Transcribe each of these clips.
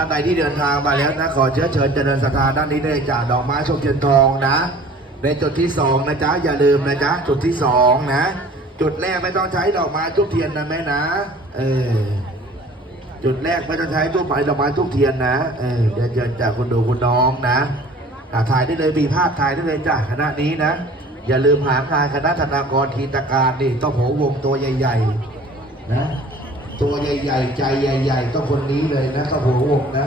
ท่านใดที่เดินทางมาแล้วนะขอเชื้อเชิญเจริญศรัทธาด้านนี้ได้จากดอกไม้ชมเทียนทองนะ ในจุดที่สองนะจ๊ะอย่าลืมนะจ๊ะจุดที่สองนะ จุดแรกไม่ต้องใช้ดอกไม้ทุกเทียนนะแม่นะเออจุดแรกไม่ต้องใช้ทุกไม้ดอกไม้ทุกเทียนนะเออเดี๋ยวเชิญจากคุณดูคุณน้องนะถ่ายได้เลยมีภาพถ่ายได้เลยจ้ะคณะนี้นะ อย่าลืมหางานคณะธนากรทีตการนี่ต้องโหวงตัวใหญ่ ๆ นะ ตัวใหญ่ๆ ใจใหญ่ๆต้องคนนี้เลยนะต้องหัววงนะ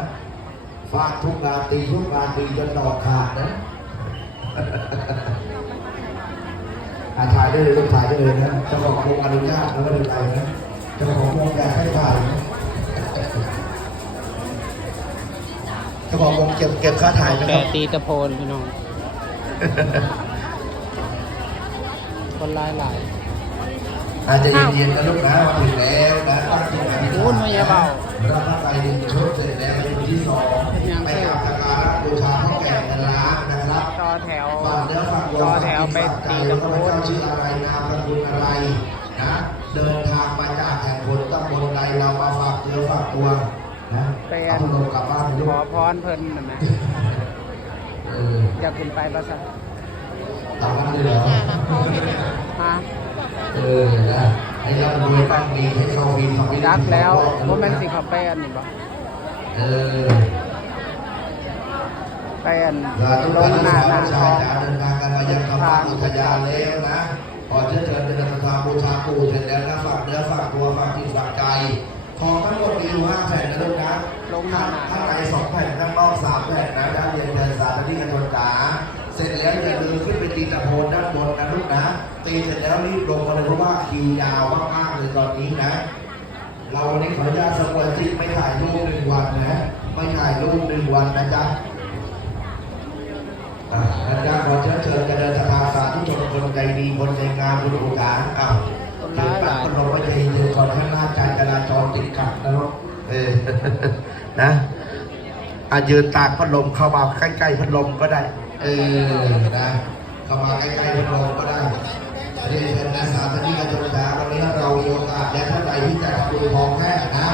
ฟาดทุกงานตีทุกงานตีจนดอกขาดนะอาถ่ายได้เลยลูกถ่ายได้เลยนะเจ้าของวงอนุญาตแล้วไม่เป็นไรนะเจ้าของวงอยากให้ถ่ายนะเจ้าของวงเก็บเก็บค่าถ่ายนะคแกรับตีตะโพนพี่น้อง คนหลายหลาย อาจจะเย็นๆนะลูกนะมาถึงแล้วนะตั้งจิตอธิษฐานโอ้ยไม่อย่าเบารับพระไตรหนึ่งชุดเสร็จแล้วไปจุดที่สองไปกราบสักการะบูชาพ่อแก่กันล้านนะครับต่อแถวฝากเนื้อฝากตัวต่อฝากแถวจิตไปฝากใจตีแล้วตะก็โพพระเจ้านชื่ออะไรนามสกุลอะไรนะเดินทางมาจากแห่งผลตำบลใดเรามาฝากเนื้อฝากตัวนะไปเอาพนมกลับบ้านลูขกอพรเพิ่นนะแม่เอออยากขึ้นไปภาษาตามนั้นเลยเหรอฮะ เออนะให้เรารวยต้องมีให้เขามีเขามีรักแล้วว่าแม่นสิเขาไปอันนี้บ่เออไปอันลาทุกลท่างนหน้าสาวหน้าชาทองาเดินทางกันมายังธรรมอุทยานแล้วนะขอเชิญเชิญเดินทางบูชาปู่เสร็จแล้วนะฝากเนื้อฝากตัวฝากจิตฝากใจของทั้งหมดมีอยู่ห้าแผ่นนะลูกนะลงหน้าข้างในสองแผ่นข้างนอกสามแผ่นนะด้านเรียนเดิน รีบลงมาเลยเพราะว่าคิวยาวมากๆเลยตอนนี้นะ เราวันนี้ขออนุญาตสกวนจิตไม่ถ่ายรูปหนึ่งวันนะไม่ถ่ายรูปหนึ่งวันนะจ๊ะอ่าจารย์ขอเชิญเชิญกระเดินสถาสาธุชนคนใจดีคนใจงามคนอุกาสอ้าวเดินปัดคนลงไม่ใจเดินก่อนข้างหน้าการจราจรติดขัดนะลูกเออนะอายืนตากพัดลมเข้ามาใกล้ๆพัดลมก็ได้ เออนะเข้ามาใกล้ๆพัดลมก็ได้ เรียนเชิญนะสาธนิกชนจ๋าวันนี้เรามีโอกาสและท่านใดที่จะทำบุญทองแท้นะ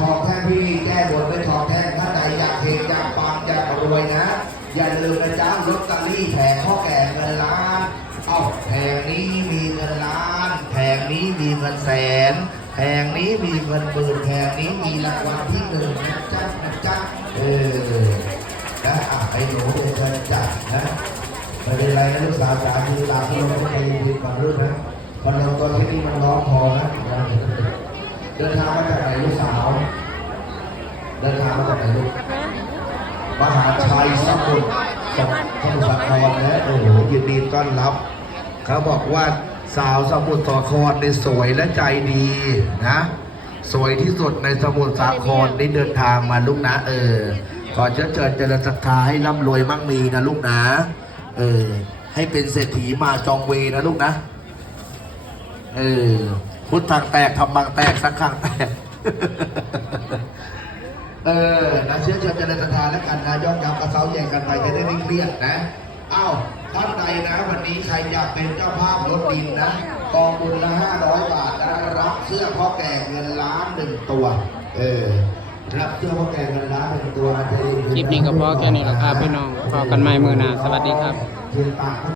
ทองแท้ที่แก้บนด้วยทองแท้ท่านใดอยากเฮงอยากปังอยากรวยนะ อย่าลืมนะจ๊ะลอตเตอรี่แผงพ่อแก่เงินล้านเอ้าแผงนี้มีเงินล้านแผงนี้มีเงินแสนแผงนี้มีเงินหมื่นแผงนี้มีรางวัลที่หนึ่งนะจ๊ะนะจ๊ะเออนะอะไอ้หนูเดินจัดนะ ไม่เป็นไรนะลูกสาวจ๋าคือตามที่เราไม่เคยดีก่อนลูกนะพอเราตัวที่นี่มันร้องพอนะเดินทางมาจากไหนลูกสาว เดินทางมาจากไหนลูกมหาชัยสมุทรสมุทรสาครนะโอ้โหยินดีต้อนรับ เขาบอกว่าสาวสมุทรสาครในสวยและใจดีนะ สวยที่สุดในสมุทรสาครได้เดินทางมาลูกนะ เออ ขอเชิญเชิญเจริญศรัทธาให้ร่ำรวยมั่งมีนะลูกนะ เออ ให้เป็นเศรษฐีมาจองเวนะลูกนะ เออ พุทธังแตกธรรมังแตกสังขังแตก เออ นะเชื่อเชิญเจริญศรัทธาแล้วกันนะย่อมยำกระเซ้าแย่งกันไปจะได้ไม่เครียดนะ อ้าวท่านใดนะ วันนี้ใครอยากเป็นเจ้าภาพรถดินนะ กองบุญละห้าร้อยบาทนะรับเสื้อพ่อแก่เงินล้านหนึ่งตัว เออ รับเสื้อพ่อแก่เงินล้านหนึ่งตัวคลิปนี้ก็พอแค่นี้แหละครับพี่น้องพอกันใหม่มือหน้าสวัสดีครับ